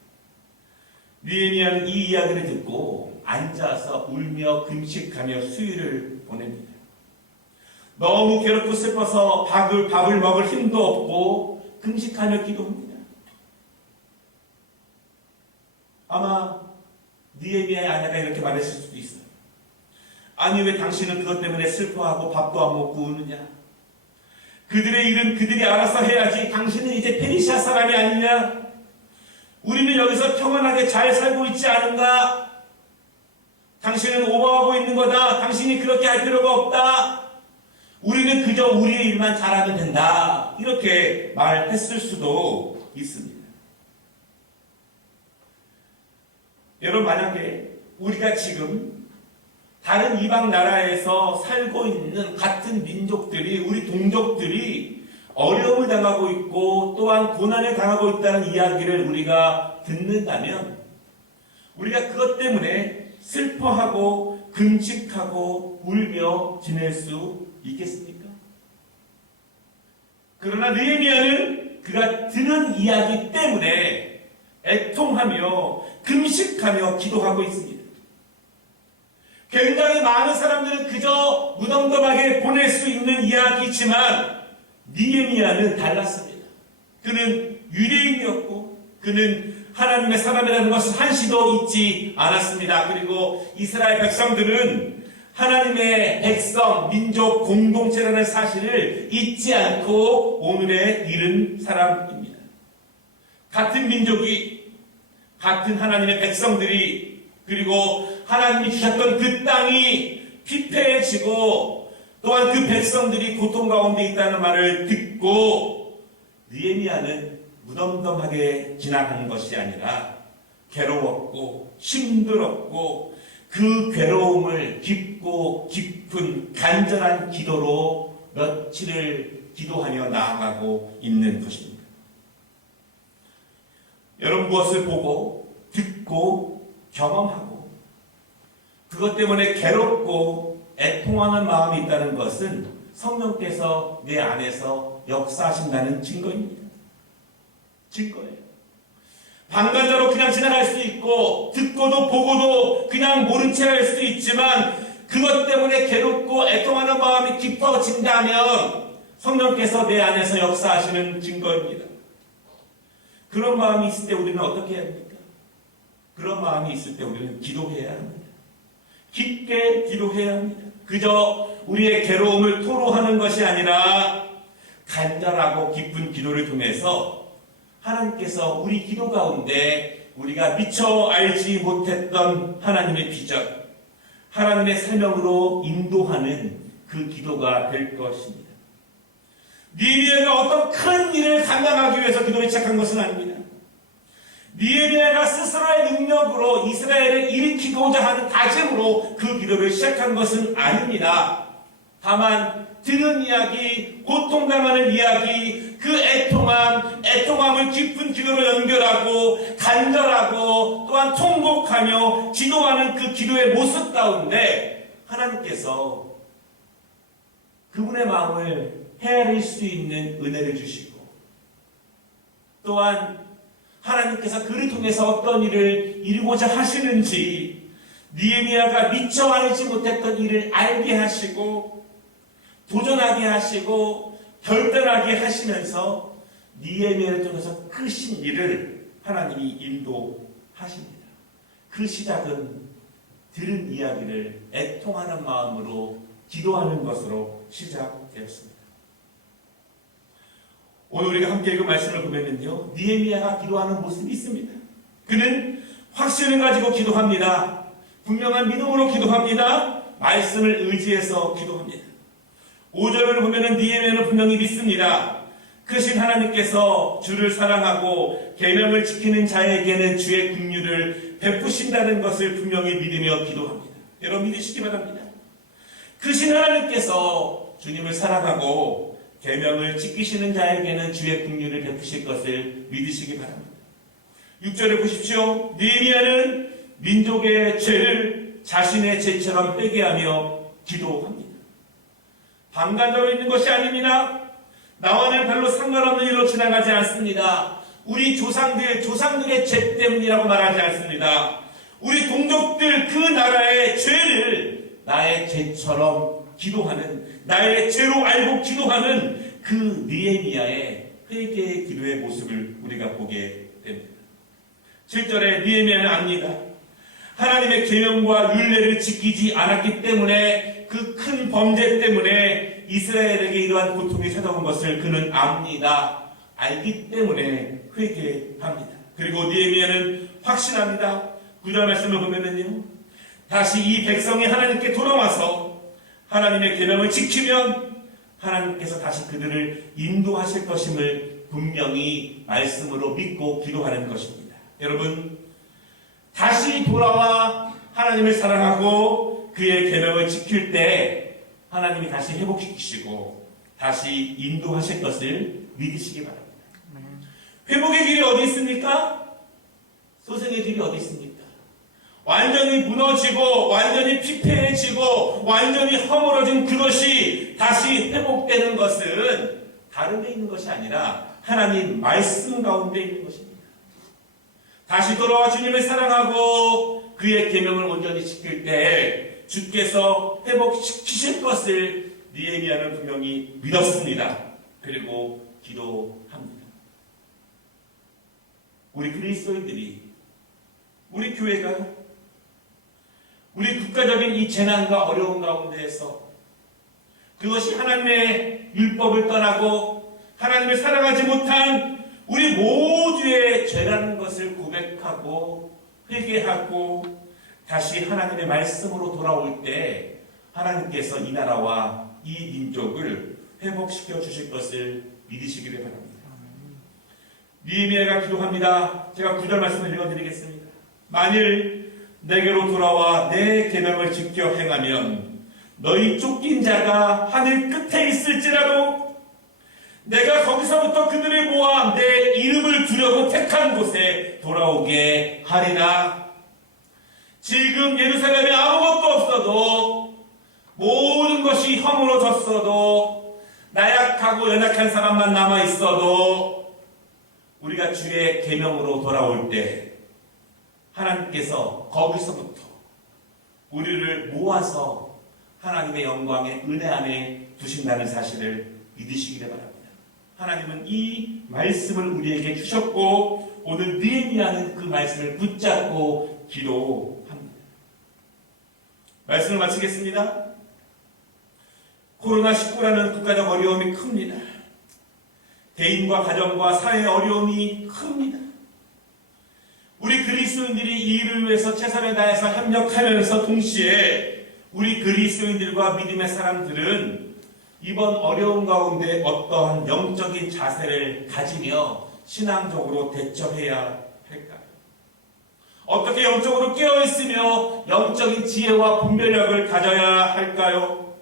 느헤미야는 이 이야기를 듣고 앉아서 울며 금식하며 수일을 보냅니다. 너무 괴롭고 슬퍼서 밥을 먹을 힘도 없고 금식하며 기도합니다. 아마 느헤미야의 아내가 이렇게 말했을 수도 있어요. 아니, 왜 당신은 그것 때문에 슬퍼하고 밥도 안 먹고 우느냐? 그들의 일은 그들이 알아서 해야지. 당신은 이제 페르시아 사람이 아니냐? 우리는 여기서 평안하게 잘 살고 있지 않은가? 당신은 오버하고 있는 거다. 당신이 그렇게 할 필요가 없다. 우리는 그저 우리의 일만 잘하면 된다. 이렇게 말했을 수도 있습니다. 여러분, 만약에 우리가 지금 다른 이방 나라에서 살고 있는 같은 민족들이, 우리 동족들이 어려움을 당하고 있고 또한 고난을 당하고 있다는 이야기를 우리가 듣는다면 우리가 그것 때문에 슬퍼하고 금식하고 울며 지낼 수 있겠습니까? 그러나 느헤미야는 그가 들은 이야기 때문에 애통하며 금식하며 기도하고 있습니다. 굉장히 많은 사람들은 그저 무덤덤하게 보낼 수 있는 이야기지만 느헤미야는 달랐습니다. 그는 유대인이었고 그는 하나님의 사람이라는 것을 한시도 잊지 않았습니다. 그리고 이스라엘 백성들은 하나님의 백성, 민족 공동체라는 사실을 잊지 않고 오늘에 이른 사람입니다. 같은 민족이, 같은 하나님의 백성들이, 그리고 하나님이 주셨던 그 땅이 피폐해지고 또한 그 백성들이 고통 가운데 있다는 말을 듣고 느헤미야는 무덤덤하게 지나가는 것이 아니라 괴로웠고 힘들었고 그 괴로움을 깊고 깊은 간절한 기도로 며칠을 기도하며 나아가고 있는 것입니다. 여러분 무엇을 보고 듣고 경험하고 그것 때문에 괴롭고 애통하는 마음이 있다는 것은 성령께서 내 안에서 역사하신다는 증거입니다. 증거예요. 방관자로 그냥 지나갈 수 있고 듣고도 보고도 그냥 모른 채 할 수 있지만 그것 때문에 괴롭고 애통하는 마음이 깊어진다면 성령께서 내 안에서 역사하시는 증거입니다. 그런 마음이 있을 때 우리는 어떻게 해야 합니까? 그런 마음이 있을 때 우리는 기도해야 합니다. 깊게 기도해야 합니다. 그저 우리의 괴로움을 토로하는 것이 아니라 간절하고 깊은 기도를 통해서 하나님께서 우리 기도 가운데 우리가 미처 알지 못했던 하나님의 비전, 하나님의 사명으로 인도하는 그 기도가 될 것입니다. 느헤미야가 어떤 큰 일을 감당하기 위해서 기도를 시작한 것은 아닙니다. 느헤미야가 스스로의 능력으로 이스라엘을 일으키고자 하는 다짐으로 그 기도를 시작한 것은 아닙니다. 다만 들은 이야기, 고통당하는 이야기, 그 애통함을 깊은 기도로 연결하고 간절하고 또한 통곡하며 기도하는 그 기도의 모습 가운데 하나님께서 그분의 마음을 헤아릴 수 있는 은혜를 주시고 또한 하나님께서 그를 통해서 어떤 일을 이루고자 하시는지 느헤미야가 미처 알지 못했던 일을 알게 하시고 도전하게 하시고 결단하게 하시면서 느헤미야를 통해서 크신 일을 하나님이 인도하십니다. 그 시작은 들은 이야기를 애통하는 마음으로 기도하는 것으로 시작되었습니다. 오늘 우리가 함께 읽은 말씀을 보면요, 느헤미야가 기도하는 모습이 있습니다. 그는 확신을 가지고 기도합니다. 분명한 믿음으로 기도합니다. 말씀을 의지해서 기도합니다. 5절을 보면은 느헤미야는 분명히 믿습니다. 크신 하나님께서 주를 사랑하고 계명을 지키는 자에게는 주의 긍휼을 베푸신다는 것을 분명히 믿으며 기도합니다. 여러분 믿으시기 바랍니다. 크신 하나님께서 주님을 사랑하고 계명을 지키시는 자에게는 주의 긍휼을 베푸실 것을 믿으시기 바랍니다. 6절을 보십시오. 느헤미야는 민족의 죄를 자신의 죄처럼 회개하며 기도합니다. 방관자로 있는 것이 아닙니다. 나와는 별로 상관없는 일로 지나가지 않습니다. 우리 조상들의 죄 때문이라고 말하지 않습니다. 우리 동족들 그 나라의 죄를 나의 죄처럼 기도하는, 나의 죄로 알고 기도하는 그 느헤미야의 회개의 기도의 모습을 우리가 보게 됩니다. 7절에 느헤미야는 압니다. 하나님의 계명과 율례를 지키지 않았기 때문에 그 큰 범죄 때문에 이스라엘에게 이러한 고통이 찾아온 것을 그는 압니다. 알기 때문에 회개합니다. 그리고 느헤미야는 확신합니다. 9절 말씀을 보면은요, 다시 이 백성이 하나님께 돌아와서 하나님의 계명을 지키면 하나님께서 다시 그들을 인도하실 것임을 분명히 말씀으로 믿고 기도하는 것입니다. 여러분, 다시 돌아와 하나님을 사랑하고 그의 계명을 지킬 때 하나님이 다시 회복시키시고 다시 인도하실 것을 믿으시기 바랍니다. 회복의 길이 어디 있습니까? 소생의 길이 어디 있습니까? 완전히 무너지고 완전히 피폐해지고 완전히 허물어진 그것이 다시 회복되는 것은 다른 데 있는 것이 아니라 하나님 말씀 가운데 있는 것입니다. 다시 돌아와 주님을 사랑하고 그의 계명을 온전히 지킬 때 주께서 회복시키실 것을 느헤미야는 분명히 믿었습니다. 그리고 기도합니다. 우리 그리스도인들이, 우리 교회가 우리 국가적인 이 재난과 어려움 가운데에서 그것이 하나님의 율법을 떠나고 하나님을 사랑하지 못한 우리 모두의 죄라는 것을 고백하고 회개하고 다시 하나님의 말씀으로 돌아올 때 하나님께서 이 나라와 이 민족을 회복시켜 주실 것을 믿으시기를 바랍니다. 느헤미야가 기도합니다. 제가 9절 말씀을 읽어드리겠습니다. 만일 내게로 돌아와 내 계명을 지켜 행하면 너희 쫓긴 자가 하늘 끝에 있을지라도 내가 거기서부터 그들을 모아 내 이름을 두려고 택한 곳에 돌아오게 하리라. 지금 예루살렘에 아무것도 없어도 모든 것이 허물어졌어도 나약하고 연약한 사람만 남아있어도 우리가 주의 계명으로 돌아올 때 하나님께서 거기서부터 우리를 모아서 하나님의 영광의 은혜 안에 두신다는 사실을 믿으시기를 바랍니다. 하나님은 이 말씀을 우리에게 주셨고 오늘 느헤미야는 그 말씀을 붙잡고 기도합니다. 말씀을 마치겠습니다. 코로나19라는 국가적 어려움이 큽니다. 개인과 가정과 사회의 어려움이 큽니다. 우리 그리스도인들이 이 일을 위해서 최선을 다해서 협력하면서 동시에 우리 그리스도인들과 믿음의 사람들은 이번 어려움 가운데 어떠한 영적인 자세를 가지며 신앙적으로 대처해야 할까요? 어떻게 영적으로 깨어있으며 영적인 지혜와 분별력을 가져야 할까요?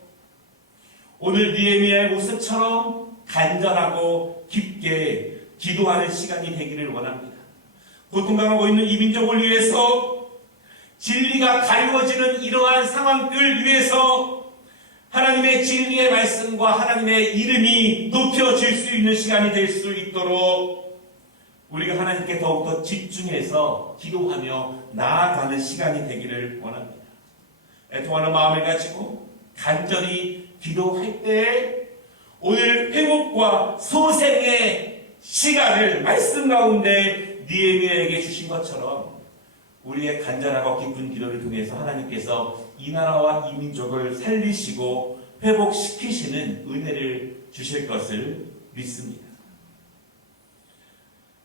오늘 느헤미야의 모습처럼 간절하고 깊게 기도하는 시간이 되기를 원합니다. 고통당하고 있는 이 민족을 위해서 진리가 가리워지는 이러한 상황을 위해서 하나님의 진리의 말씀과 하나님의 이름이 높여질 수 있는 시간이 될 수 있도록 우리가 하나님께 더욱더 집중해서 기도하며 나아가는 시간이 되기를 원합니다. 애통하는 마음을 가지고 간절히 기도할 때 오늘 회복과 소생의 시간을 말씀 가운데 느헤미야에게 주신 것처럼 우리의 간절하고 깊은 기도를 통해서 하나님께서 이 나라와 이 민족을 살리시고 회복시키시는 은혜를 주실 것을 믿습니다.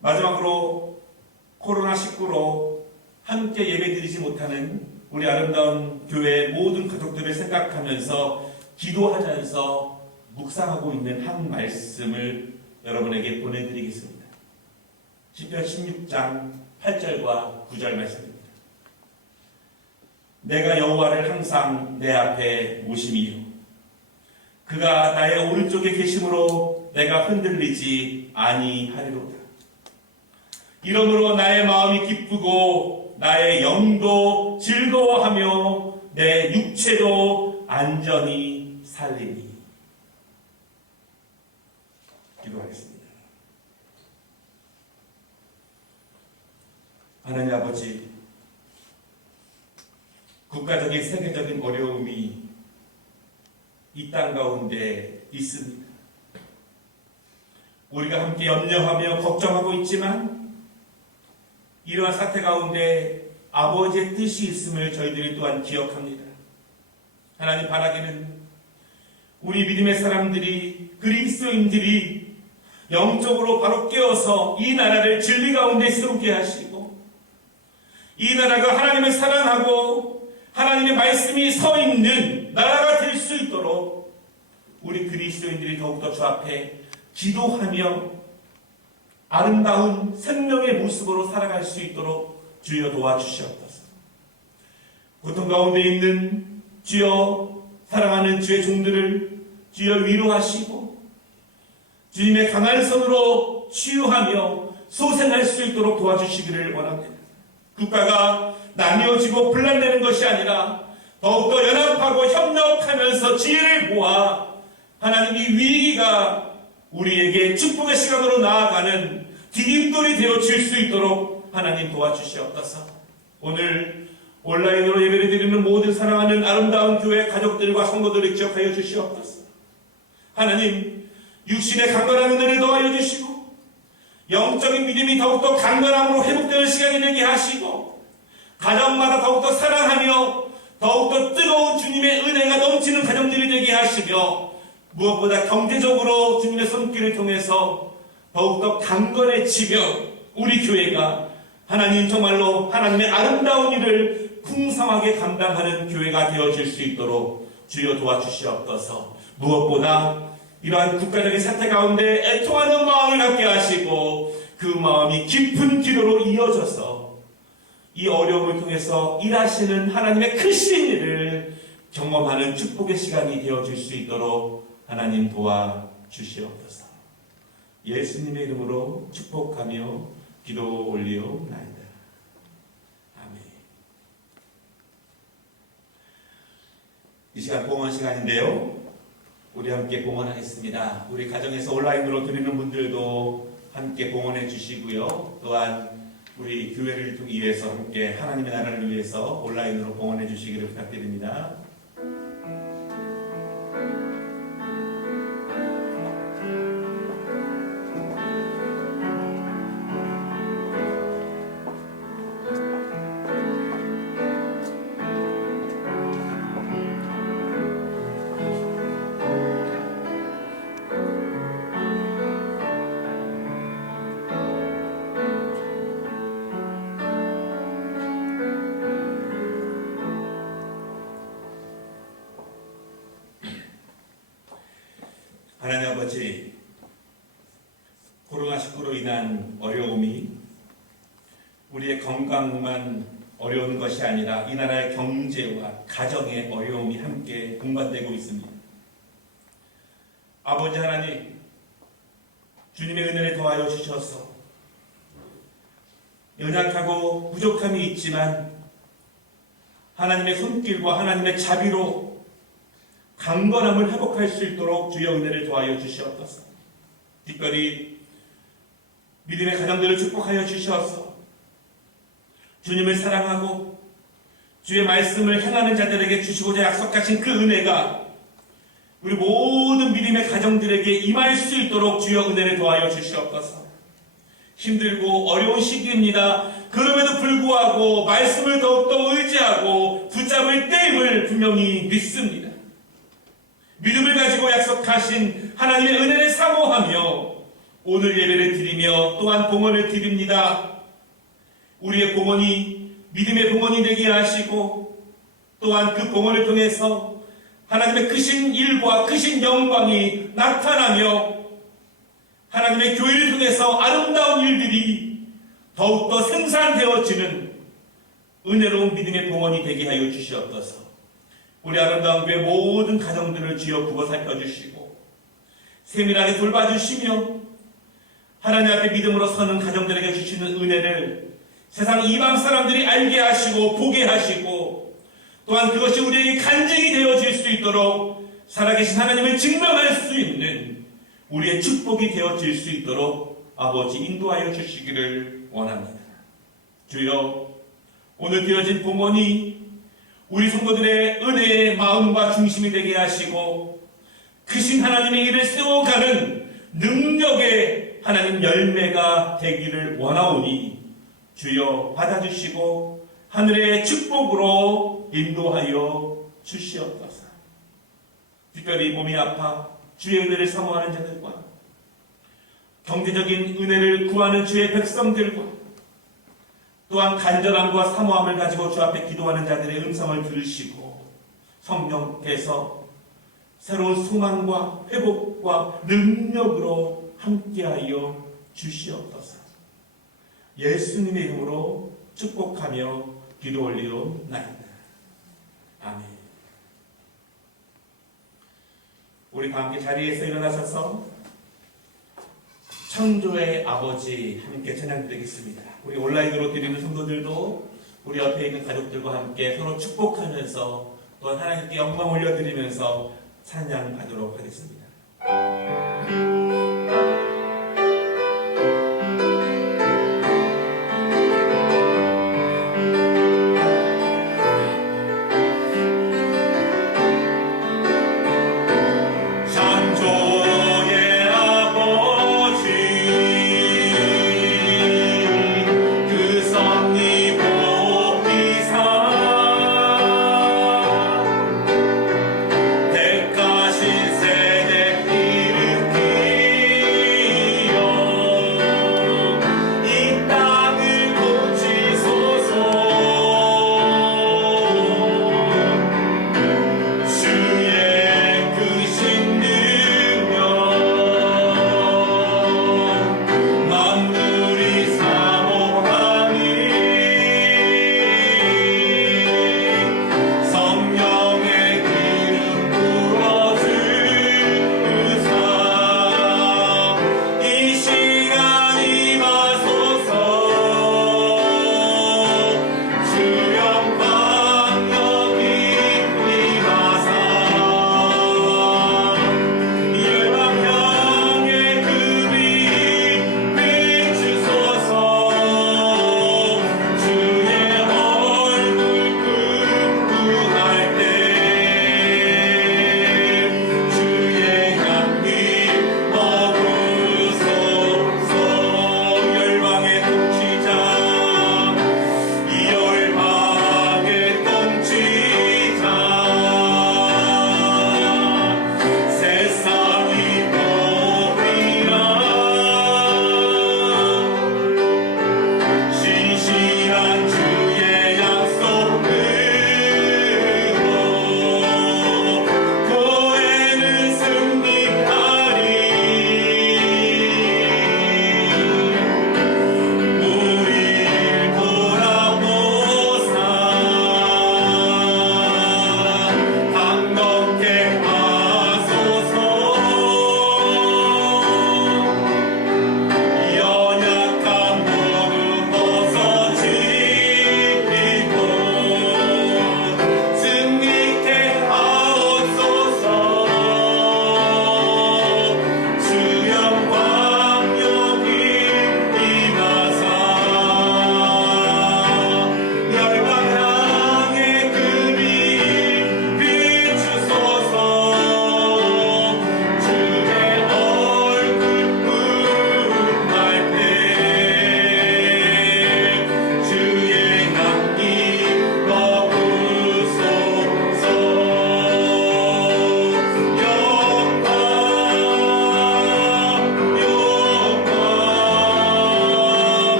마지막으로 코로나19로 함께 예배드리지 못하는 우리 아름다운 교회의 모든 가족들을 생각하면서 기도하면서 묵상하고 있는 한 말씀을 여러분에게 보내드리겠습니다. 시편 16장 8절과 9절 말씀입니다. 내가 여호와를 항상 내 앞에 모심이요 그가 나의 오른쪽에 계심으로 내가 흔들리지 아니하리로다. 이러므로 나의 마음이 기쁘고 나의 영도 즐거워하며 내 육체도 안전히 살리니. 기도하겠습니다. 하나님 아버지, 국가적인 세계적인 어려움이 이 땅 가운데 있습니다. 우리가 함께 염려하며 걱정하고 있지만 이러한 사태 가운데 아버지의 뜻이 있음을 저희들이 또한 기억합니다. 하나님 바라기는 우리 믿음의 사람들이, 그리스도인들이 영적으로 바로 깨어서 이 나라를 진리 가운데 세우게 하시고 이 나라가 하나님을 사랑하고 하나님의 말씀이 서 있는 나라가 될 수 있도록 우리 그리스도인들이 더욱더 주 앞에 기도하며 아름다운 생명의 모습으로 살아갈 수 있도록 주여 도와주시옵소서. 고통 가운데 있는 주여 사랑하는 주의 종들을 주여 위로하시고 주님의 강한 손으로 치유하며 소생할 수 있도록 도와주시기를 원합니다. 국가가 나뉘어지고 분란되는 것이 아니라 더욱더 연합하고 협력하면서 지혜를 모아 하나님 이 위기가 우리에게 축복의 시간으로 나아가는 디딤돌이 되어질 수 있도록 하나님 도와주시옵소서. 오늘 온라인으로 예배를 드리는 모든 사랑하는 아름다운 교회 가족들과 성도들을 기억하여 주시옵소서. 하나님 육신의 강건한 은혜를 더하여 주시고 영적인 믿음이 더욱더 강건함으로 회복되는 시간이 되게 하시고 가정마다 더욱더 사랑하며 더욱더 뜨거운 주님의 은혜가 넘치는 가정들이 되게 하시며 무엇보다 경제적으로 주님의 손길을 통해서 더욱더 강건해지며 우리 교회가 하나님 정말로 하나님의 아름다운 일을 풍성하게 감당하는 교회가 되어질 수 있도록 주여 도와주시옵소서. 무엇보다 이러한 국가적인 사태 가운데 애통하는 마음을 갖게 하시고 그 마음이 깊은 기도로 이어져서 이 어려움을 통해서 일하시는 하나님의 크신 일을 경험하는 축복의 시간이 되어질 수 있도록 하나님 도와주시옵소서. 예수님의 이름으로 축복하며 기도 올리옵나이다. 아멘. 이 시간 봉헌 시간인데요. 우리 함께 봉헌하겠습니다. 우리 가정에서 온라인으로 드리는 분들도 함께 봉헌해 주시고요. 또한 우리 교회를 위해서 함께 하나님의 나라를 위해서 온라인으로 봉헌해 주시기를 부탁드립니다. 하나님 아버지, 코로나19로 인한 어려움이 우리의 건강만 어려운 것이 아니라 이 나라의 경제와 가정의 어려움이 함께 동반되고 있습니다. 아버지 하나님, 주님의 은혜를 더하여 주셔서 연약하고 부족함이 있지만 하나님의 손길과 하나님의 자비로 강건함을 회복할 수 있도록 주여 은혜를 더하여 주시옵소서. 특별히 믿음의 가정들을 축복하여 주시옵소서. 주님을 사랑하고 주의 말씀을 행하는 자들에게 주시고자 약속하신 그 은혜가 우리 모든 믿음의 가정들에게 임할 수 있도록 주여 은혜를 더하여 주시옵소서. 힘들고 어려운 시기입니다. 그럼에도 불구하고 말씀을 더욱더 의지하고 붙잡을 때임을 분명히 믿습니다. 믿음을 가지고 약속하신 하나님의 은혜를 사모하며 오늘 예배를 드리며 또한 봉헌을 드립니다. 우리의 봉헌이 믿음의 봉헌이 되게 하시고 또한 그 봉헌을 통해서 하나님의 크신 일과 크신 영광이 나타나며 하나님의 교회를 통해서 아름다운 일들이 더욱더 생산되어지는 은혜로운 믿음의 봉헌이 되게 하여 주시옵소서. 우리 아름다운 교회 모든 가정들을 주여 굽어 살펴주시고 세밀하게 돌봐주시며 하나님 앞에 믿음으로 서는 가정들에게 주시는 은혜를 세상 이방 사람들이 알게 하시고 보게 하시고 또한 그것이 우리에게 간증이 되어질 수 있도록 살아계신 하나님을 증명할 수 있는 우리의 축복이 되어질 수 있도록 아버지 인도하여 주시기를 원합니다. 주여, 오늘 드려진 봉헌이 우리 성도들의 은혜의 마음과 중심이 되게 하시고 크신 하나님의 일을 세워가는 능력의 하나님 열매가 되기를 원하오니 주여 받아주시고 하늘의 축복으로 인도하여 주시옵소서. 특별히 몸이 아파 주의 은혜를 사모하는 자들과 경제적인 은혜를 구하는 주의 백성들과 또한 간절함과 사모함을 가지고 주 앞에 기도하는 자들의 음성을 들으시고 성령께서 새로운 소망과 회복과 능력으로 함께하여 주시옵소서. 예수님의 이름으로 축복하며 기도 올리옵나이다. 아멘. 우리 다 함께 자리에서 일어나셔서 창조의 아버지 함께 찬양드리겠습니다. 우리 온라인으로 드리는 성도들도 우리 옆에 있는 가족들과 함께 서로 축복하면서 또한 하나님께 영광 올려드리면서 찬양하도록 하겠습니다.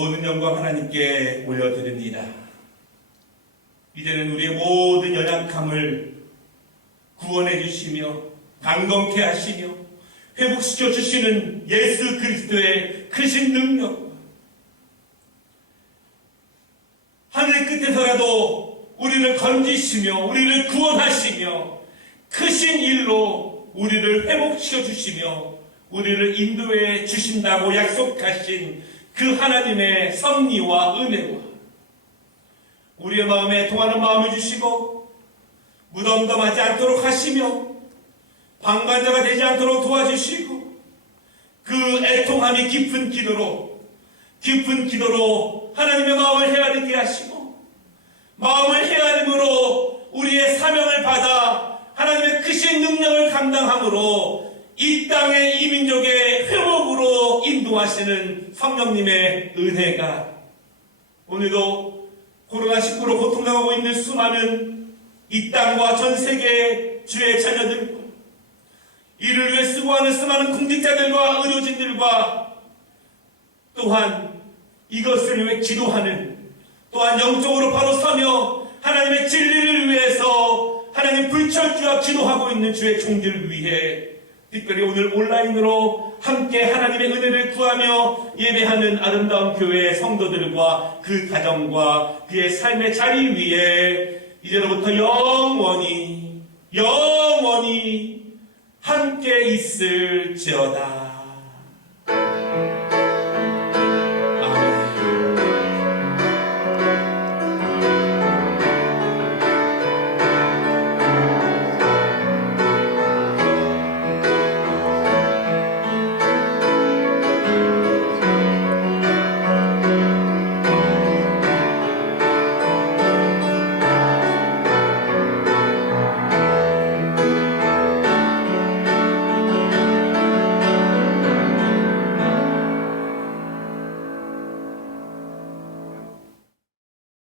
모든 영광 하나님께 올려드립니다. 이제는 우리의 모든 연약함을 구원해 주시며 강건케 하시며 회복시켜 주시는 예수 그리스도의 크신 능력, 하늘 끝에서라도 우리를 건지시며 우리를 구원하시며 크신 일로 우리를 회복시켜 주시며 우리를 인도해 주신다고 약속하신 그 하나님의 섭리와 은혜와 우리의 마음에 통하는 마음을 주시고 무덤덤하지 않도록 하시며 방관자가 되지 않도록 도와주시고 그 애통함이 깊은 기도로 하나님의 마음을 헤아리게 하시고 마음을 헤아림으로 우리의 사명을 받아 하나님의 크신 능력을 감당함으로 이 땅의 이민족의 회복으로 인도하시는 성령님의 은혜가 오늘도 코로나19로 고통당하고 있는 수많은 이 땅과 전 세계의 주의 자녀들과 이를 위해 수고하는 수많은 공직자들과 의료진들과 또한 이것을 위해 기도하는 또한 영적으로 바로 서며 하나님의 진리를 위해서 하나님 불철주야 기도하고 있는 주의 종들을 위해 특별히 오늘 온라인으로 함께 하나님의 은혜를 구하며 예배하는 아름다운 교회의 성도들과 그 가정과 그의 삶의 자리 위에 이제로부터 영원히 함께 있을지어다.